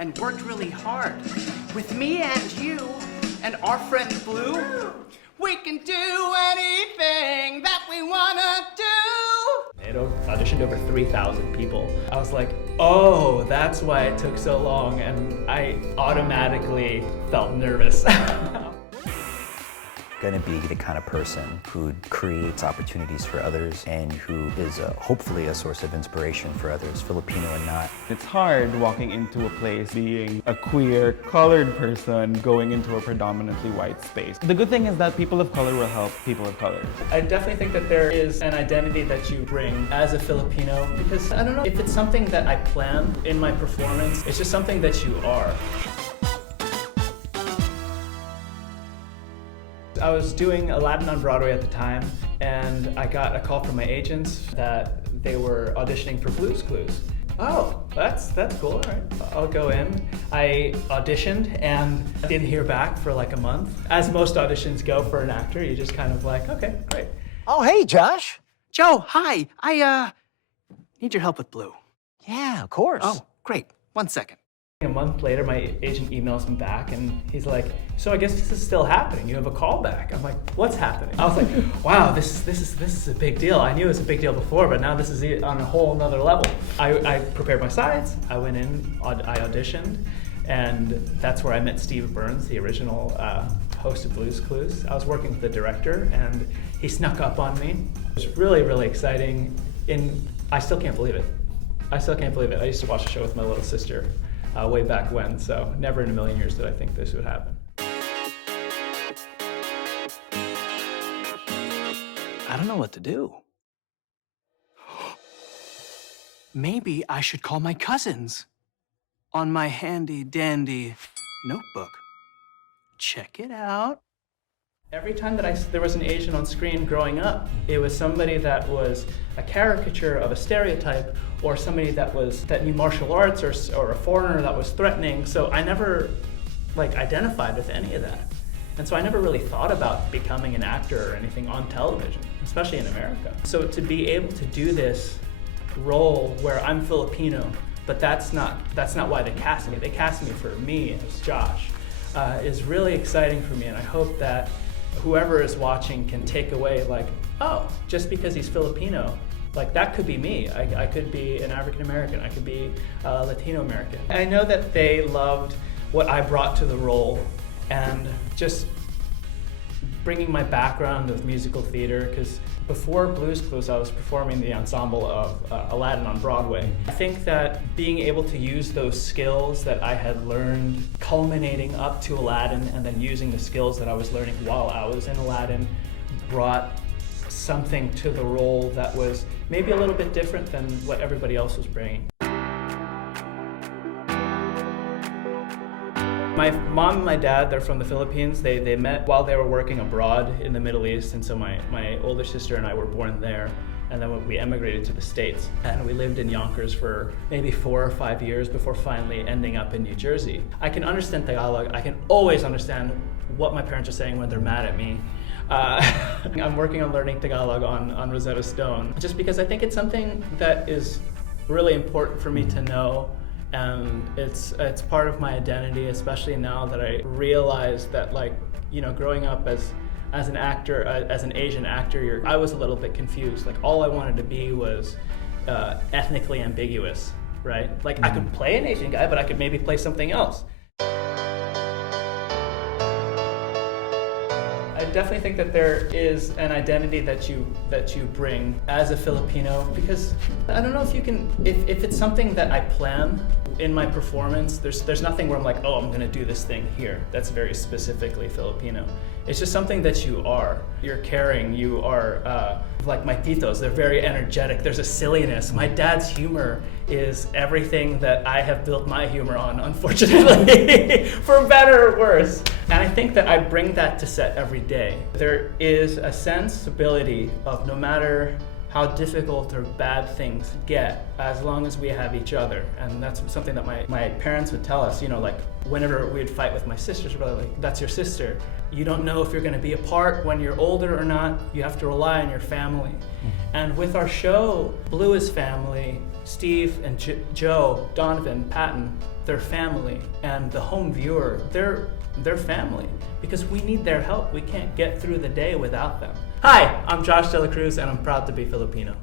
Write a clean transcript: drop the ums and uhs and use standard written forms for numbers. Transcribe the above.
and worked really hard. With me and you and our friend Blue, we can do anything that we wanna do. It auditioned over 3,000 people. I was like, oh, that's why it took so long, and I automatically felt nervous. Going to be the kind of person who creates opportunities for others and who is hopefully a source of inspiration for others, Filipino or not. It's hard walking into a place being a queer, colored person going into a predominantly white space. The good thing is that people of color will help people of color. I definitely think that there is an identity that you bring as a Filipino, because I don't know if it's something that I plan in my performance, it's just something that you are. I was doing Aladdin on Broadway at the time, and I got a call from my agents that they were auditioning for Blue's Clues. Oh, that's cool, all right. I'll go in. I auditioned and didn't hear back for like a month. As most auditions go for an actor, you just kind of like, okay, great. Oh, hey, Josh. Joe, hi. I need your help with Blue. Yeah, of course. Oh, great. 1 second. A month later, my agent emails me back and he's like, so I guess this is still happening. You have a call back. I'm like, what's happening? I was like, wow, this is a big deal. I knew it was a big deal before, but now this is on a whole nother level. I prepared my sides. I went in, I auditioned, and that's where I met Steve Burns, the original host of Blue's Clues. I was working with the director and he snuck up on me. It was really, really exciting. I still can't believe it. I used to watch the show with my little sister. Way back when, so never in a million years did I think this would happen. I don't know what to do. Maybe I should call my cousins on my handy dandy notebook. Check it out. Every time that there was an Asian on screen growing up, it was somebody that was a caricature of a stereotype, or somebody that knew martial arts, or a foreigner that was threatening. So I never identified with any of that. And so I never really thought about becoming an actor or anything on television, especially in America. So to be able to do this role where I'm Filipino, but that's not why they cast me. They cast me for me as Josh, is really exciting for me, and I hope that whoever is watching can take away like, oh, just because he's Filipino, like that could be me. I could be an African American, I could be Latino American. I know that they loved what I brought to the role, and just bringing my background of musical theater, because before Blue's Clues I was performing the ensemble of Aladdin on Broadway. I think that being able to use those skills that I had learned culminating up to Aladdin, and then using the skills that I was learning while I was in Aladdin, brought something to the role that was maybe a little bit different than what everybody else was bringing. My mom and my dad, they're from the Philippines. They met while they were working abroad in the Middle East, and so my older sister and I were born there. And then we emigrated to the States, and we lived in Yonkers for maybe 4 or 5 years before finally ending up in New Jersey. I can understand Tagalog. I can always understand what my parents are saying when they're mad at me. I'm working on learning Tagalog on Rosetta Stone, just because I think it's something that is really important for me to know. And it's part of my identity, especially now that I realize that, like, you know, growing up as an actor, as an Asian actor, I was a little bit confused. Like, all I wanted to be was ethnically ambiguous, right? Like, I could play an Asian guy, but I could maybe play something else. I definitely think that there is an identity that you bring as a Filipino, because I don't know if you can, if it's something that I plan in my performance, there's nothing where I'm like, oh, I'm gonna do this thing here that's very specifically Filipino. It's just something that you are. You're caring, you are, like my titos, they're very energetic, there's a silliness. My dad's humor is everything that I have built my humor on, unfortunately, for better or worse. And I think that I bring that to set every day. There is a sensibility of no matter how difficult or bad things get, as long as we have each other. And that's something that my parents would tell us, you know, like whenever we'd fight with my sister's brother, like, that's your sister. You don't know if you're gonna be apart when you're older or not. You have to rely on your family. And with our show, Blue is family. Steve and Joe, Donovan, Patton, their family, and the home viewer, they're family, because we need their help. We can't get through the day without them. Hi, I'm Josh Dela Cruz, and I'm proud to be Filipino.